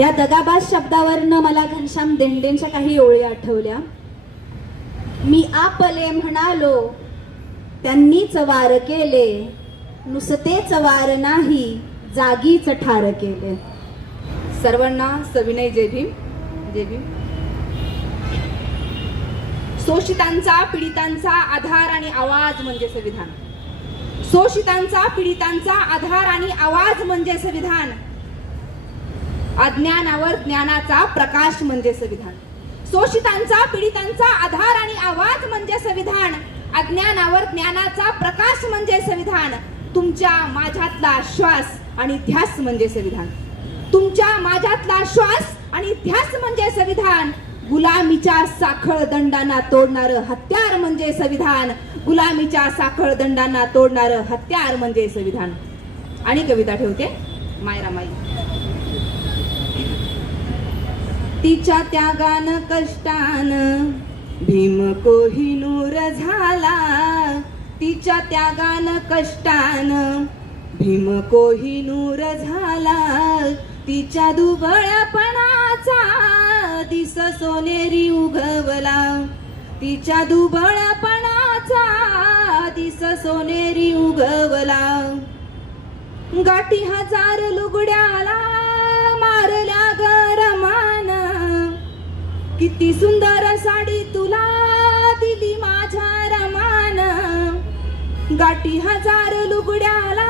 या दगाबाज शब्दावरनं मला घनश्याम देंडेंच्या काही ओळी आठवल्या. मी आपले म्हणालो त्यांनीच वार केले, नुसतेच वार नाही जागीच ठार केले. सर्वांना सविनय जय भीम. जय भीम. शोषितांचा पीडितांचा आधार आणि आवाज म्हणजे संविधान. शोषितांचा पीडितांचा आधार आणि आवाज म्हणजे संविधान. अज्ञानावर ज्ञानाचा प्रकाश म्हणजे संविधान. शोषितांचा पीडितांचा आधार आणि आवाज म्हणजे संविधान. अज्ञानावर ज्ञानाचा प्रकाश म्हणजे संविधान. तुमच्या माझ्यातला श्वास आणि ध्यास म्हणजे संविधान. तुमच्या माझ्यातला श्वास आणि ध्यास म्हणजे संविधान. गुलामीच्या साखळ दंडांना तोडणारं हत्यार म्हणजे संविधान. गुलामीच्या साखळ दंडांना तोडणारं हत्यार म्हणजे संविधान. आणि कविता ठेवते मायरामाई. तिच्या त्यागान कष्टान भीम कोहिनूर झाला. तिच्या त्यागान कष्टान भीम कोहिनूर झाला. तिच्या दुबळपणाचा दिस सोनेरी उगवला. तिच्या दुबळपणाचा दिस सोनेरी उगवला. गाठी हजार लुगड्याला मारल्या गरमान. किती सुंदर साडी तुला दिली माझ्या रमान. गाठी हजार लुगड्याला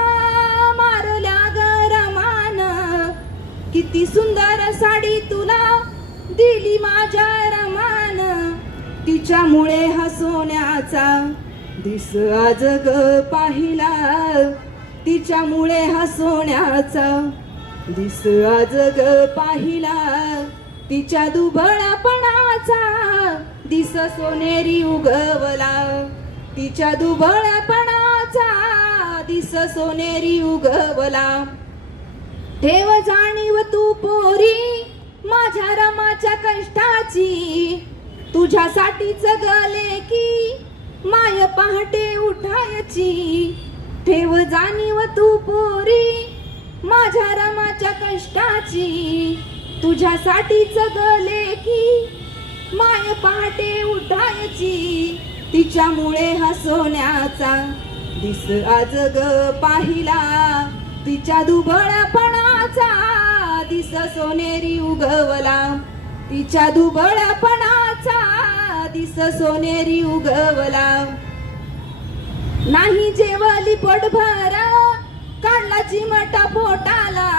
मारल्या गरमान. किती सुंदर साडी तुला दिली माझ्या रमान. तिच्यामुळे हा सोन्याचा दिस आज ग पाहिला. तिच्यामुळे हा सोन्याचा दिस आज ग पाहिला. तिच्या दुबळपणाचा दिस सोनेरी उगवला. तिच्या दुबळपणाचा दिस सोनेरी उगवला. ठेव जाणीव तू पोरी माझ्या रमाच्या कष्टाची. तुझ्यासाठी जगले की माय पहाटे उठायची. ठेव जाणीव तू पोरी माझ्या रमाच्या कष्टाची. तुझ्यासाठी जगले की माय पहाटे उठायची. तिच्यामुळे हा सोन्याचा दिस आज ग पाहिला. तिच्या दुबळपणाचा दिस सोनेरी उगवला. तिच्या दुबळपणाचा दिस सोनेरी उगवला. नाही जेवली पोटभर काढला चिमटा पोटाला.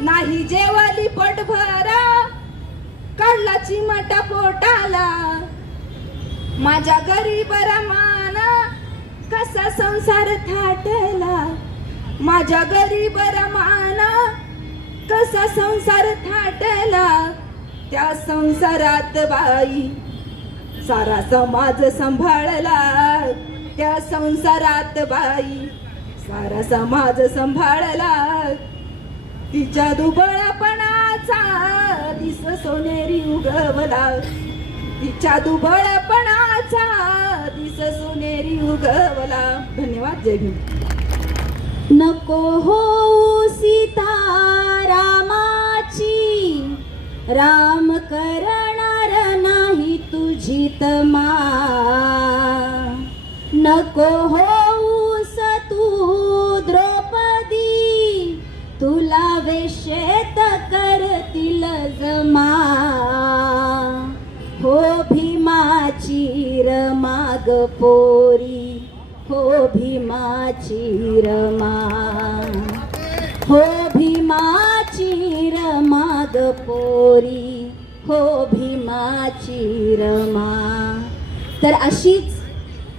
नाही जेवली पोटभर काढला चिमटा पोटाला. माझ्या गरीब रमान कसा संसार थाटला. माझ्या गरीब रमान कसा संसार थाटला. त्या संसारात बाई सारा समाज सांभाळला. त्या संसारात बाई सारा समाज सांभाळला. तिच्या दुबळपणाचा दिस सोनेरी उगवला. तिच्या दुबळपणाचा दिस सोनेरी उगवला. धन्यवाद. जय भीम. नको हो सीता रामाची. राम करणार नाही तुझी तमा. नको होऊस तू द्रौपदी. तुला वेशेत करतील जमा. हो भीमाची रमाग पोरी. हो भीमाची रमा. हो भीमाची रमाग पोरी. हो भीमाची रमा. तर अशीच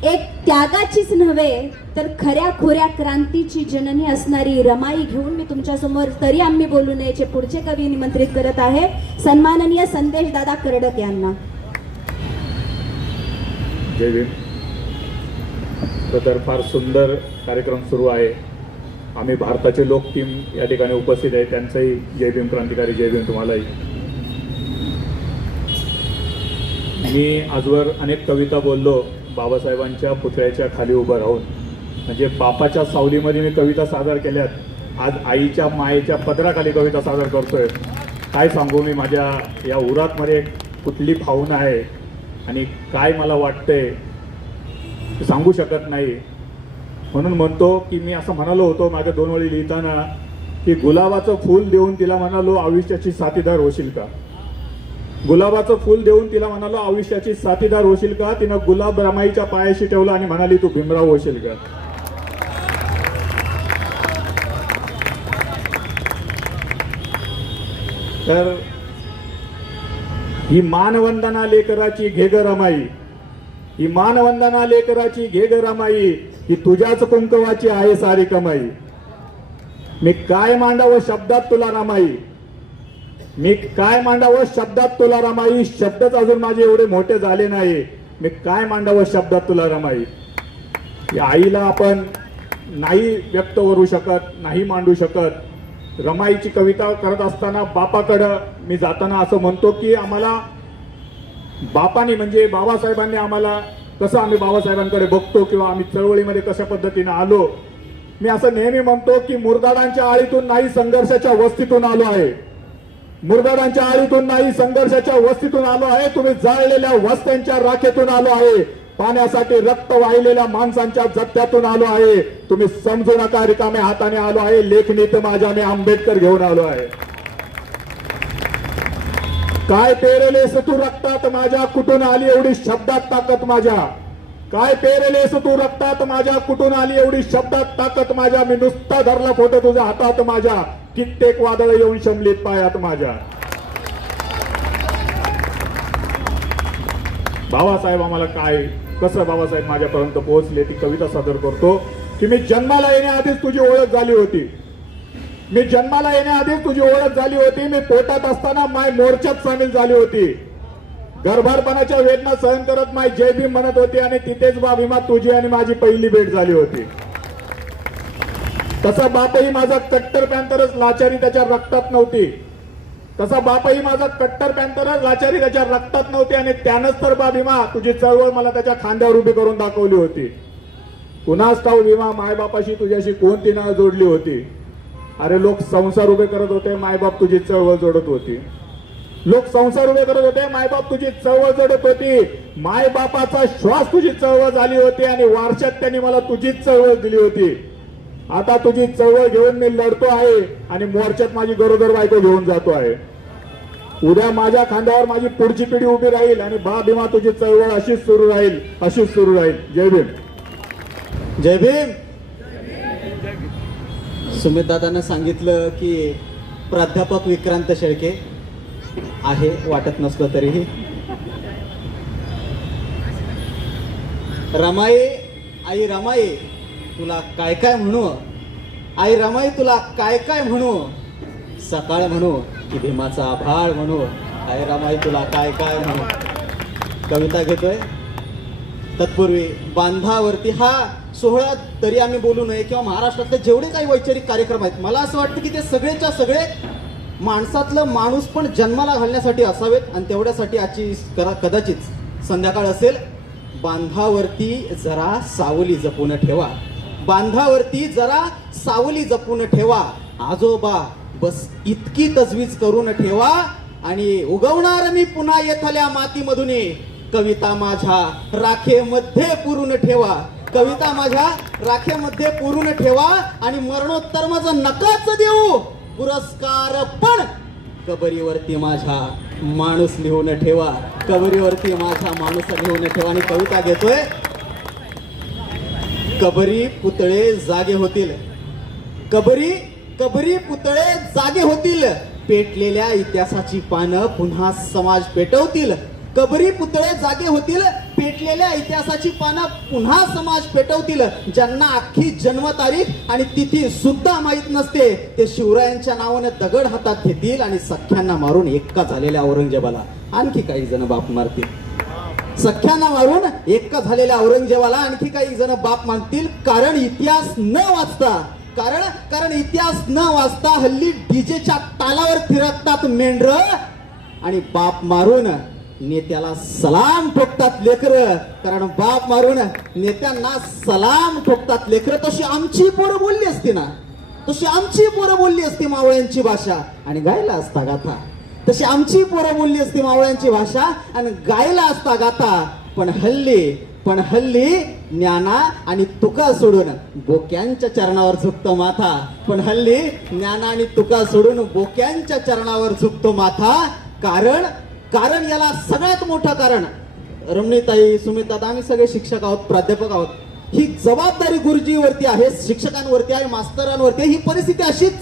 एक त्यागाचीच नव्हे तर खऱ्या खोऱ्या क्रांतीची जननी असणारी रमाई घेऊन मी तुमच्या समोर तरी आम्ही बोलू नयेचे पुढचे कवी निमंत्रित करत आहे. सन्माननीय संदेश दादा कर्डक यांना. जय भीम. तर फार सुंदर कार्यक्रम सुरू आहे. आम्ही भारताचे लोक टीम या ठिकाणी उपस्थित आहे. त्यांचंही जय भीम. क्रांतिकारी जय भीम तुम्हालाही. मी आजवर अनेक कविता बोललो बाबासाहेबांच्या पुतळ्याच्या खाली उभं राहून. म्हणजे बापाच्या सावलीमध्ये मी कविता सादर केल्यात. आज आईच्या मायेच्या पदराखाली कविता सादर करतोय. काय सांगू मी माझ्या या उरातमध्ये कुठली भावना आहे आणि काय मला वाटतंय ते सांगू शकत नाही. म्हणून म्हणतो की मी असं म्हणालो होतो माझ्या 2 ओळी लिहिताना की गुलाबाचं फूल देऊन तिला म्हणालो आयुष्याची साथीदार होशील का. गुलाबाचं फूल देऊन तिला म्हणालो आयुष्याची साथीदार होशील का. तिनं गुलाब रमाईच्या पायाशी ठेवला आणि म्हणाली तू भीमराव होशील का. तर ही मानवंदना लेकराची घे ग रमाई, ही मानवंदना लेकराची घे ग रमाई, ही तुझ्याच कुंकवाची आहे सारी कमाई. मी काय मांडावं शब्दात तुला रमाई, मी काय मांडावं शब्दात तुला रमाई. शब्दच अजून माझे एवढे मोठे झाले नाही. मी काय मांडावं शब्दात तुला रमाई. या आईला आपण नाही व्यक्त करू शकत, नाही मांडू शकत. रमाईची कविता करत असताना बापाकडं मी जाताना असं म्हणतो की आम्हाला बापाने म्हणजे बाबासाहेबांनी आम्हाला कसं आम्ही बाबासाहेबांकडे बघतो किंवा आम्ही चळवळीमध्ये कशा पद्धतीने आलो. मी असं नेहमी म्हणतो की मुरदाडांच्या आळीतून नाही संघर्षाच्या वस्तीतून आलो आहे. मुरदाडांच्या आळीतून नाही संघर्षाच्या वस्तीतून आलो आहे. तुम्ही जाळलेल्या वस्त्यांच्या राखेतून आलो आहे. पाण्यासाठी रक्त वाहिलेल्या माणसांच्या जत्त्यातून आलो आहे. तुम्ही समजू नका रिकाम्या हाताने आलो आहे. लेखणीत माझ्या मी आंबेडकर घेऊन आलो आहे. काय पेरलेस तू रक्तात माझ्या कुठून आली एवढी शब्दात ताकद माझ्या. काय पेरलेस तू रक्तात माझ्या कुठून आली एवढी शब्दात ताकद माझ्या. मी नुसता धरला फोटो तुझ्या हातात माझ्या. कित्येक वादळ येऊन शमलीत पायात माझ्या. बाबासाहेब आम्हाला काय कसं बाबासाहेब माझ्यापर्यंत पोहोचले ती कविता सादर करतो की मी जन्माला येण्याआधीच तुझी ओळख झाली होती. मी जन्माला येण्याआधीच तुझी ओळख झाली होती. मी पोटात असताना माय मोर्चात सामील झाली होती. गर्भारपणाच्या वेदना सहन करत माय जय भीम म्हणत होती आणि तिथेच बा भीमा तुझी आणि माझी पहिली भेट झाली होती. तसा बापही माझा कट्टर पॅन्थरच लाचारी त्याच्या रक्तात नव्हती. तसा बापही माझा कट्टर पॅन्थरच लाचारी त्याच्या रक्तात नव्हती आणि त्यानंच तर बा भीमा तुझी चळवळ मला त्याच्या खांद्यावर उभी करून दाखवली होती. कुणास ठाऊक भीमा मायबापाशी तुझ्याशी कोणती नाळ जोडली होती. अरे लोक संसार उभे करत होते, मायबाप तुझी चळवळ जोडत होती. लोक संसार उभे करत होते, मायबाप तुझी चळवळ जोडत होती. मायबापाचा श्वास तुझी चळवळ झाली होती आणि वारशात त्यांनी मला तुझीच चळवळ दिली होती. आता तुझी चळवळ घेऊन मी लढतो आहे आणि मोर्चात माझी गरोदर बायको घेऊन जातो आहे. उद्या माझ्या खांद्यावर माझी पुढची पिढी उभी राहील आणि बा भीमा तुझी चळवळ अशीच सुरू राहील, अशीच सुरू राहील. जय भीम. जय भीम. सुमित दादांना सांगितलं की प्राध्यापक विक्रांत शेळके आहे, वाटत नसलं तरीही. रमाई आई रमाई तुला काय काय म्हणू. आई रमाई तुला काय काय म्हणू. सकाळ म्हणू की भीमाचा आभाळ म्हणू. आई रमाई तुला काय काय म्हणू. कविता घेतोय. तत्पूर्वी बांधावरती हा सोहळा तरी आम्ही बोलू नये किंवा महाराष्ट्रातले जेवढे काही वैचारिक कार्यक्रम आहेत मला असं वाटतं की ते सगळेच्या सगळे माणसातलं माणूस पण जन्माला घालण्यासाठी असावेत आणि तेवढ्यासाठी आजची कदाचित संध्याकाळ असेल. बांधावरती जरा सावली जपून ठेवा. बांधावरती जरा सावली जपून ठेवा. आजोबा बस इतकी तजवीज करून ठेवा आणि उगवणार मी पुन्हा येथल्या मातीमधून. कविता माझ्या राखेमध्ये पुरून ठेवा. कविता माझ्या राखेमध्ये पुरून ठेवा आणि मरणोत्तर माझं नकाच देऊ पुरस्कार पण कबरीवरती माझ्या माणूस लिहून ठेवा. कबरीवरती माझा माणूस लिहून ठेवा. आणि कविता घेतोय. कबरी पुतळे जागे होतील. कबरी पुतळे जागे होतील. पेटलेल्या इतिहासाची पानं पुन्हा समाज पेटवतील. कबरी पुतळे जागे होतील. पेटलेल्या इतिहासाची पानं पुन्हा समाज पेटवतील. ज्यांना अख्खी जन्मतारीख आणि तिथी सुद्धा माहीत नसते ते शिवरायांच्या नावाने दगड हातात घेतील आणि सख्यांना मारून एक्का झालेल्या औरंगजेबाला आणखी काही जण बाप मारतील. सख्यांना मारून एक्का झालेल्या औरंगजेबाला आणखी काही जण बाप मानतील. कारण इतिहास न वाचता कारण इतिहास न वाचता हल्ली डीजेच्या तालावर थिरकतात मेंढर आणि बाप मारून नेत्याला सलाम ठोकतात लेकर. कारण बाप मारून नेत्यांना सलाम ठोकतात लेकर. तशी आमची पोरं बोलली असती ना, तशी आमची पोरं बोलली असती मावळ्यांची भाषा आणि गायला असता गाथा. तशी आमची पोरं बोलली असती मावळ्यांची भाषा आणि गायला असता गाता. पण हल्ली ज्ञाना आणि तुका सोडून बोक्यांच्या चरणावर झुकतो माथा. पण हल्ली ज्ञाना आणि तुका सोडून बोक्यांच्या चरणावर झुकतो माथा. कारण याला सगळ्यात मोठं कारण, रमणीताई, सुमिता, आम्ही सगळे शिक्षक आहोत, प्राध्यापक आहोत. ही जबाबदारी गुरुजीवरती आहे, शिक्षकांवरती आहे, मास्तरांवरती आहे. ही परिस्थिती अशीच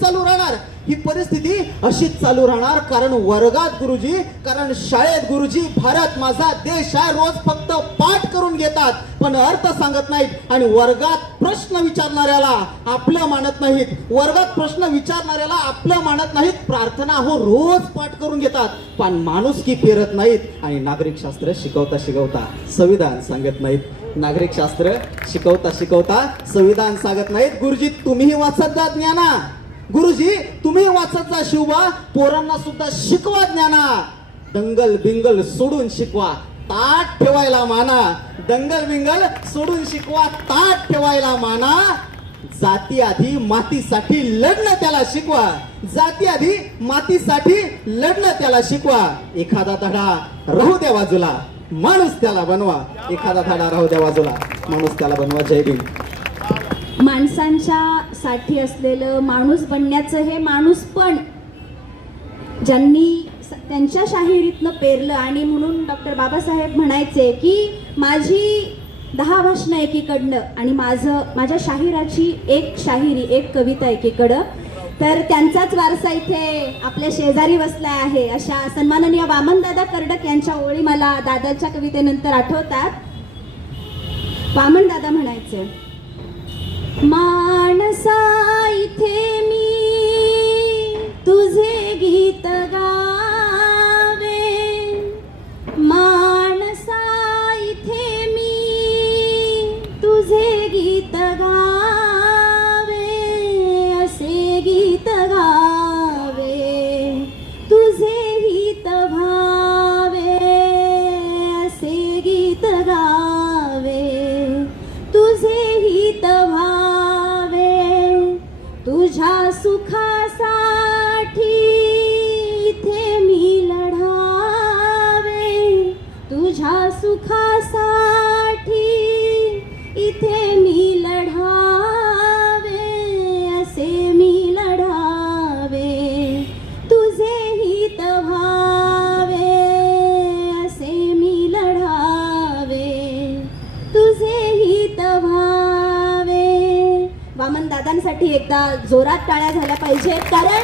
चालू राहणार. कारण वर्गात गुरुजी, कारण शाळेत गुरुजी, भारत माझा देश आहे, रोज फक्त पाठ करून घेतात पण अर्थ सांगत नाहीत. आणि वर्गात प्रश्न विचारणाऱ्याला आपलं मानत नाहीत. प्रार्थना हो रोज पाठ करून घेतात पण माणुसकी पेरत नाहीत. आणि नागरिक शास्त्र शिकवता संविधान सांगत नाहीत. नागरिक शास्त्र शिकवता संविधान सांगत नाहीत. गुरुजी तुम्हीही वाचत जा ज्ञाना. गुरुजी तुम्ही वाचत जा शिवबा. पोरांना सुद्धा शिकवा ज्ञाना. दंगल बिंगल सोडून शिकवा, ताट ठेवायला माना. दंगल बिंगल सोडून शिकवा, ताट ठेवायला माना. जाती आधी मातीसाठी लढणं त्याला शिकवा. एखादा धडा राहू द्या बाजूला, माणूस त्याला बनवा. जय भीम. माणसांच्या साठी असलेलं माणूस बनण्याचं हे माणूसपण ज्यांनी त्यांच्या शाहिरीतनं पेरलं. आणि म्हणून डॉक्टर बाबासाहेब म्हणायचे की माझी 10 भाषणं एकीकडनं आणि माझ्या शाहिराची एक कविता एकीकडं. तर त्यांचाच वारसा इथे आपल्या शेजारी बसला आहे. अशा सन्माननीय वामनदादा कर्डक यांच्या ओळी मला दादाच्या कवितेनंतर आठवतात. वामनदादा म्हणायचे, माणसा इथे मी तुझे गीत गावे. माणसा इथे मी तुझे गीत गावे. असे गीत गावे तुझे हित भावे. असे गीत गावे तुझे हित भावे. तुझ्या सुखासाठी इथे मी लढावे. तुझ्या सुखासाठी इथे मी लढावे. असे मी लढावे तुझे हित भावे. असे मी लढावे तुझे हित भावे. वामन दादांसाठी एकदा जोरात टाळ्या झाल्या पाहिजेत. कारण